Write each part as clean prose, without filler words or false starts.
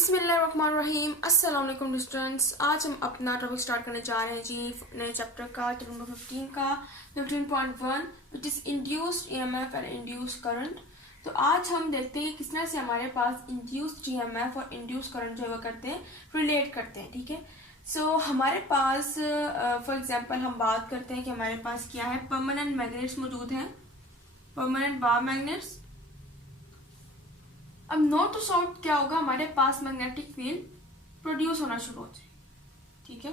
बिस्मिल्लाहिर्रहमानिर्रहीम। अस्सलाम वालेकुम स्टूडेंट्स। आज हम अपना टॉपिक स्टार्ट करने जा रहे हैं जी नए चैप्टर का नंबर 15 का 15.1 which is induced EMF and induced current. तो आज हम देखते हैं किस तरह से हमारे पास इंड्यूस्ड ईएमएफ और इंड्यूस्ड करंट जो है करते हैं, रिलेट करते हैं। ठीक है, सो हमारे पास फॉर एग्जांपल हम बात करते हैं कि हमारे पास क्या है, परमानेंट मैग्नेट्स मौजूद हैं, परमानेंट बार मैग्नेट्स। अब नॉर्थ टू साउथ क्या होगा, हमारे पास मैग्नेटिक फील्ड प्रोड्यूस होना शुरू हो जाए। ठीक है,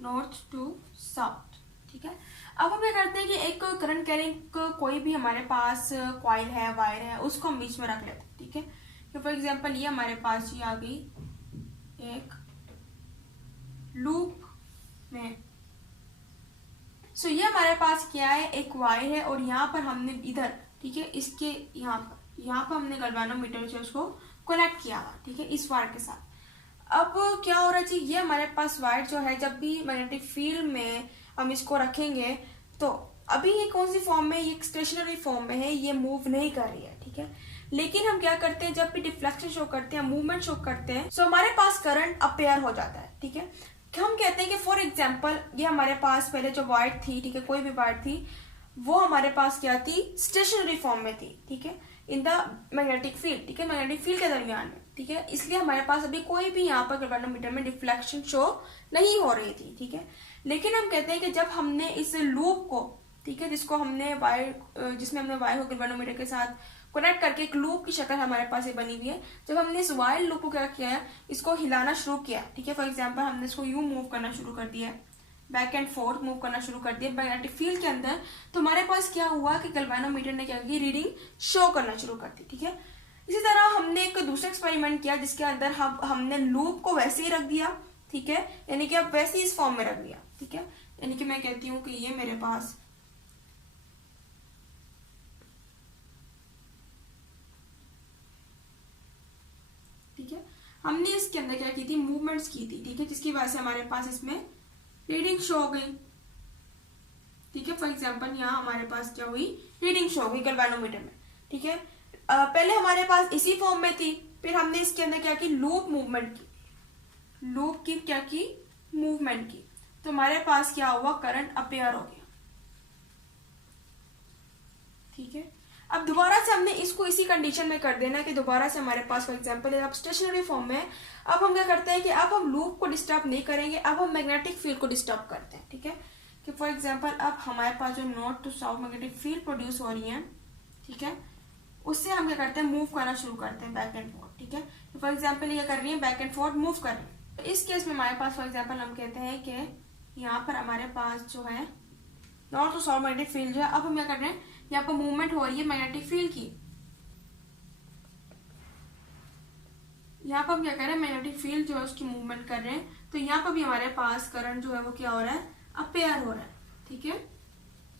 नॉर्थ टू साउथ। ठीक है, अब हम क्या करते हैं कि एक करंट कैरिंग कोई भी हमारे पास कॉइल है, वायर है, उसको हम बीच में रख लेते हैं। ठीक है, तो फॉर एग्जांपल ये हमारे पास ये आ गई एक लूप में। सो ये हमारे पास क्या है, एक वायर है और यहाँ पर हमने इधर, ठीक है, इसके यहाँ पर हमने गैल्वेनोमीटर से उसको कनेक्ट किया हुआ। ठीक है, इस वायर के साथ। अब क्या हो रहा है जी, ये हमारे पास वायर जो है, जब भी मैग्नेटिक फील्ड में हम इसको रखेंगे तो अभी ये कौन सी फॉर्म में, ये स्टेशनरी फॉर्म में है, ये मूव नहीं कर रही है। ठीक है, लेकिन हम क्या करते हैं, जब भी डिफ्लेक्शन शो करते हैं, मूवमेंट शो करते हैं, सो हमारे पास करंट अपेयर हो जाता है। ठीक है, हम कहते हैं कि फॉर एग्जाम्पल ये हमारे पास पहले जो वायर थी, ठीक है, कोई भी वायर थी, वो हमारे पास क्या थी, स्टेशनरी फॉर्म में थी। ठीक है, इन द मैग्नेटिक फील्ड। ठीक है, मैग्नेटिक फील्ड के दरमियान में। ठीक है, इसलिए हमारे पास अभी कोई भी यहाँ पर गैल्वेनोमीटर में डिफ्लेक्शन शो नहीं हो रही थी। ठीक है, लेकिन हम कहते हैं कि जब हमने इस लूप को, ठीक है, जिसको हमने वायर, जिसमें हमने वायर को गैल्वेनोमीटर के साथ कनेक्ट करके एक लूप की शक्ल हमारे पास ये बनी हुई है, जब हमने इस वायर लूप को क्या किया है, इसको हिलाना शुरू किया। ठीक है, फॉर एग्जाम्पल हमने इसको यूं मूव करना शुरू कर दिया, बैक एंड फोर्थ मूव करना शुरू कर दिया मैग्नेटिक फील्ड के अंदर, तो हमारे पास क्या हुआ कि गैल्वेनोमीटर ने क्या की, रीडिंग शो करना शुरू कर दी। ठीक है, इसी तरह हमने एक दूसरा एक्सपेरिमेंट किया जिसके अंदर हमने लूप को वैसे ही रख दिया। ठीक है, यानी कि अब वैसे ही इस फॉर्म में रख दिया। ठीक है, यानी कि मैं कहती हूँ कि ये मेरे पास ठीक है, हमने इसके अंदर क्या की थी, मूवमेंट्स की थी। ठीक है, जिसकी वजह से हमारे पास इसमें रीडिंग शो हो गई। ठीक है, फॉर एग्जांपल यहाँ हमारे पास क्या हुई, रीडिंग शो हो गई गैल्वेनोमीटर में। ठीक है, पहले हमारे पास इसी फॉर्म में थी, फिर हमने इसके अंदर क्या की, लूप मूवमेंट की, लूप की क्या की, मूवमेंट की, तो हमारे पास क्या हुआ, करंट अपेयर हो गया। ठीक है, अब दोबारा से हमने इसको इसी कंडीशन में कर देना कि दोबारा से हमारे पास फॉर एग्जांपल अब स्टेशनरी फॉर्म में, अब हम क्या करते हैं कि अब हम लूप को डिस्टर्ब नहीं करेंगे, अब हम मैग्नेटिक फील्ड को डिस्टर्ब करते हैं। ठीक है, कि फॉर एग्जांपल अब हमारे पास जो north to south magnetic field produce हो रही है, ठीक है, उससे हम क्या करते हैं, मूव करना शुरू करते हैं बैक एंड फोर्थ। ठीक है, तो फॉर एग्जाम्पल ये कर रही है, बैक एंड फोर्थ मूव कर रही है। तो इस केस में हमारे पास फॉर एग्जाम्पल हम कहते हैं कि यहाँ पर हमारे पास जो है north to south magnetic field जो है, अब हम क्या कर रहे हैं, यहाँ पर मूवमेंट हो रही है मैग्नेटिक फील्ड की, यहाँ पर हम क्या कर रहे हैं, मैग्नेटिक फील्ड जो है उसकी मूवमेंट कर रहे हैं, तो यहाँ पर भी हमारे पास करंट जो है वो क्या हो रहा है, अपेयर हो रहा है। ठीक है,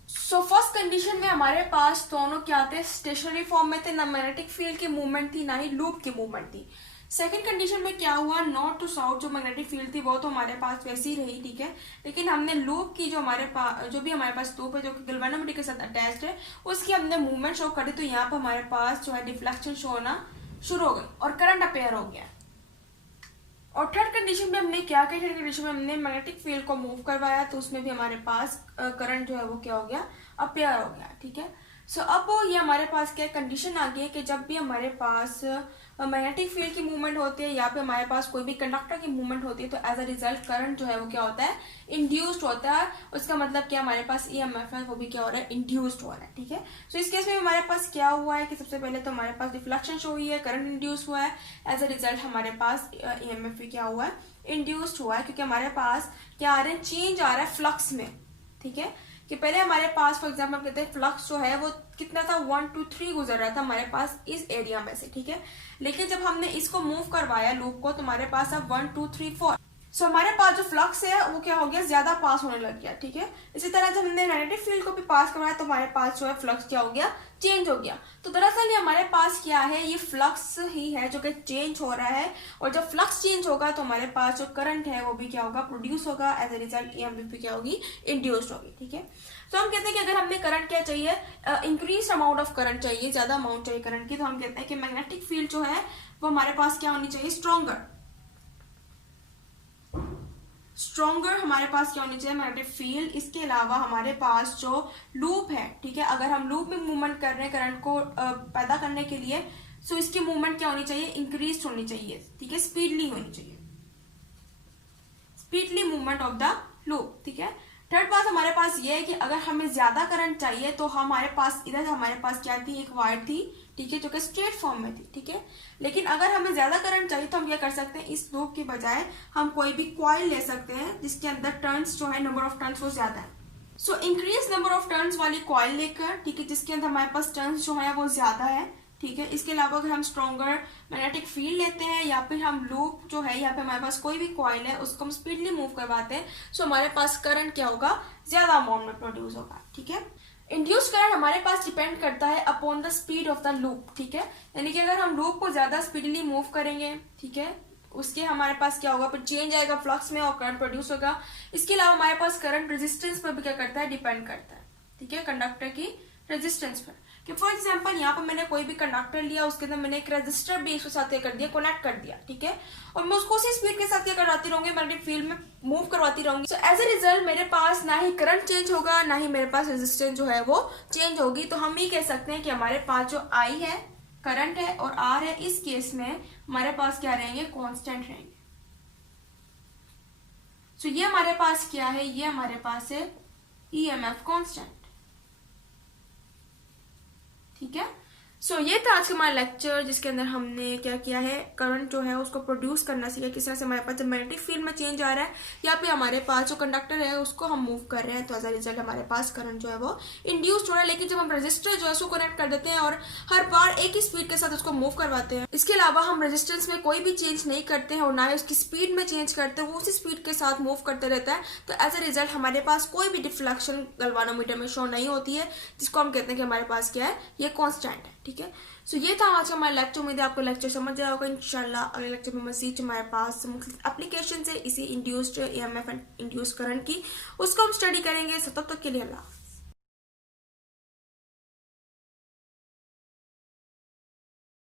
सो फर्स्ट कंडीशन में हमारे पास दोनों क्या थे, स्टेशनरी फॉर्म में थे, ना मैग्नेटिक फील्ड की मूवमेंट थी, ना ही लूप की मूवमेंट थी। सेकंड कंडीशन में क्या हुआ, नॉर्थ टू साउथ जो मैग्नेटिक फील्ड थी वो तो हमारे पास वैसी ही रही। ठीक है, लेकिन हमने लूप की जो हमारे पास, जो भी हमारे पास लूप है जो गैल्वेनोमीटर के साथ अटैच्ड है, उसकी हमने मूवमेंट शो कर दी, तो यहाँ पर हमारे पास जो है डिफ्लेक्शन शो होना शुरू हो गई और करंट अपेयर हो गया। और थर्ड कंडीशन में हमने क्या किया, थर्ड कंडीशन में हमने मैग्नेटिक फील्ड को मूव करवाया, तो उसमें भी हमारे पास करंट जो है वो क्या हो गया, अपेयर हो गया। ठीक है, सो अब ये हमारे पास क्या कंडीशन आ गई है कि जब भी हमारे पास मैग्नेटिक फील्ड की मूवमेंट होती है या फिर हमारे पास कोई भी कंडक्टर की मूवमेंट होती है, तो एज अ रिजल्ट करंट जो है वो क्या होता है, इंड्यूस्ड होता है। उसका मतलब क्या, हमारे पास ईएमएफ है वो भी क्या हो रहा है, इंड्यूस्ड हो रहा है। ठीक है, सो इस केस में हमारे पास क्या हुआ है कि सबसे पहले तो हमारे पास डिफ्लेक्शन शो हुई है, करंट इंड्यूस हुआ है, एज अ रिजल्ट हमारे पास ईएमएफ भी क्या हुआ है, इंड्यूस्ड हुआ है, क्योंकि हमारे पास क्या आ रहा है, चेंज आ रहा है फ्लक्स में। ठीक है, कि पहले हमारे पास फॉर एग्जाम्पल कहते हैं फ्लक्स जो है वो कितना था, 1 2 3 गुजर रहा था हमारे पास इस एरिया में से। ठीक है, लेकिन जब हमने इसको मूव करवाया लूप को, तो हमारे पास अब 1 2 3 4, सो हमारे पास जो फ्लक्स है वो क्या हो गया, ज्यादा पास होने लग गया। ठीक है, इसी तरह जब हमने मैग्नेटिक फील्ड को भी पास करवाया तो हमारे पास जो है फ्लक्स क्या हो गया, चेंज हो गया। तो दरअसल ये हमारे पास क्या है, ये फ्लक्स ही है जो कि चेंज हो रहा है, और जब फ्लक्स चेंज होगा तो हमारे पास जो करंट है वो भी क्या होगा, प्रोड्यूस होगा, एज ए रिजल्ट ईएमएफ भी क्या होगी, इंड्यूस्ड होगी। ठीक है, तो हम कहते हैं कि अगर हमने करंट क्या चाहिए, इंक्रीज अमाउंट ऑफ करंट चाहिए, ज्यादा अमाउंट चाहिए करंट की, तो हम कहते हैं कि मैग्नेटिक फील्ड जो है वो हमारे पास क्या होनी चाहिए, स्ट्रॉन्गर। स्ट्रॉन्गर हमारे पास क्या होनी चाहिए मैग्नेटिक फील्ड। इसके अलावा हमारे पास जो लूप है, ठीक है, अगर हम लूप में मूवमेंट कर रहे हैं करंट को पैदा करने के लिए, सो इसकी मूवमेंट क्या होनी चाहिए, इंक्रीज होनी चाहिए, ठीक है, स्पीडली होनी चाहिए, speedly movement of the loop, ठीक है। थर्ड बात हमारे पास ये है कि अगर हमें ज्यादा करंट चाहिए तो हमारे पास इधर हमारे पास क्या थी, एक वायर थी, ठीक है, जो कि स्ट्रेट फॉर्म में थी, ठीक है। लेकिन अगर हमें ज्यादा करंट चाहिए तो हम क्या कर सकते हैं, इस लूप के बजाय हम कोई भी कॉइल ले सकते हैं जिसके अंदर टर्न्स जो है, नंबर ऑफ टर्न्स वो ज्यादा है। So increase number of turns वाली कॉइल लेकर, ठीक है, जिसके अंदर हमारे पास टर्न्स जो है वो ज्यादा है, ठीक है। इसके अलावा अगर हम स्ट्रॉन्गर मैग्नेटिक फील्ड लेते हैं या फिर हम लूप जो है यहाँ पे हमारे पास कोई भी कॉइल है उसको हम स्पीडली मूव करवाते हैं, सो हमारे पास करंट क्या होगा, ज्यादा अमाउंट में प्रोड्यूस होगा, ठीक है। इंड्यूस करंट हमारे पास डिपेंड करता है upon the speed of the loop, ठीक है। यानी कि अगर हम लूप को ज्यादा स्पीडली मूव करेंगे, ठीक है, उसके हमारे पास क्या होगा, फिर चेंज आएगा फ्लक्स में और करंट प्रोड्यूस होगा। इसके अलावा हमारे पास करंट रेजिस्टेंस पर भी क्या करता है, डिपेंड करता है, ठीक है, कंडक्टर की रेजिस्टेंस पर। कि फॉर एग्जाम्पल यहाँ पर मैंने कोई भी कंडक्टर लिया, उसके अंदर मैंने एक रेजिस्टर भी इसके साथ कर दिया, कनेक्ट कर दिया, ठीक है, और मैं उसको उसी स्पीड के साथ क्या करवाती रहूंगी, मैग्नेटिक फील्ड में मूव करवाती रहूंगी। सो एज ए रिजल्ट मेरे पास ना ही करंट चेंज होगा, ना ही मेरे पास रेजिस्टेंस जो है वो चेंज होगी। तो हम ये कह सकते हैं कि हमारे पास जो आई है, करंट है, और आर है, इस केस में हमारे पास क्या रहेंगे, कॉन्स्टेंट रहेंगे। सो ये हमारे पास क्या है, ये हमारे पास है ईएमएफ कांस्टेंट, ठीक है। सो ये था आज का हमारा लेक्चर जिसके अंदर हमने क्या किया है, करंट जो है उसको प्रोड्यूस करना सीखा, किस तरह से हमारे पास जब मैग्नेटिक फील्ड में चेंज आ रहा है या फिर हमारे पास जो कंडक्टर है उसको हम मूव कर रहे हैं, तो एज अ रिजल्ट हमारे पास करंट जो है वो इंड्यूस्ड हो रहा है। लेकिन जब हम रजिस्टर जो है उसको कनेक्ट कर देते हैं और हर बार एक ही स्पीड के साथ उसको मूव करवाते हैं, इसके अलावा हम रेजिस्टेंस में कोई भी चेंज नहीं करते हैं और ना ही उसकी स्पीड में चेंज करते हैं, वो उसी स्पीड के साथ मूव करते रहता है, तो एज अ रिजल्ट हमारे पास कोई भी डिफ्लेक्शन गैल्वानोमीटर में शो नहीं होती है, जिसको हम कहते हैं कि हमारे पास क्या है, ये कॉन्स्टेंट है, ठीक है। सो ये था आज का हमारा लेक्चर। उम्मीद है आपको लेक्चर समझ आया होगा। इंशाल्लाह अगले लेक्चर में मजीद हमारे पास मुख्तलिफ एप्लीकेशन है इसी induced EMF and induced current की, उसको हम स्टडी करेंगे। तब तक के लिए अल्लाह।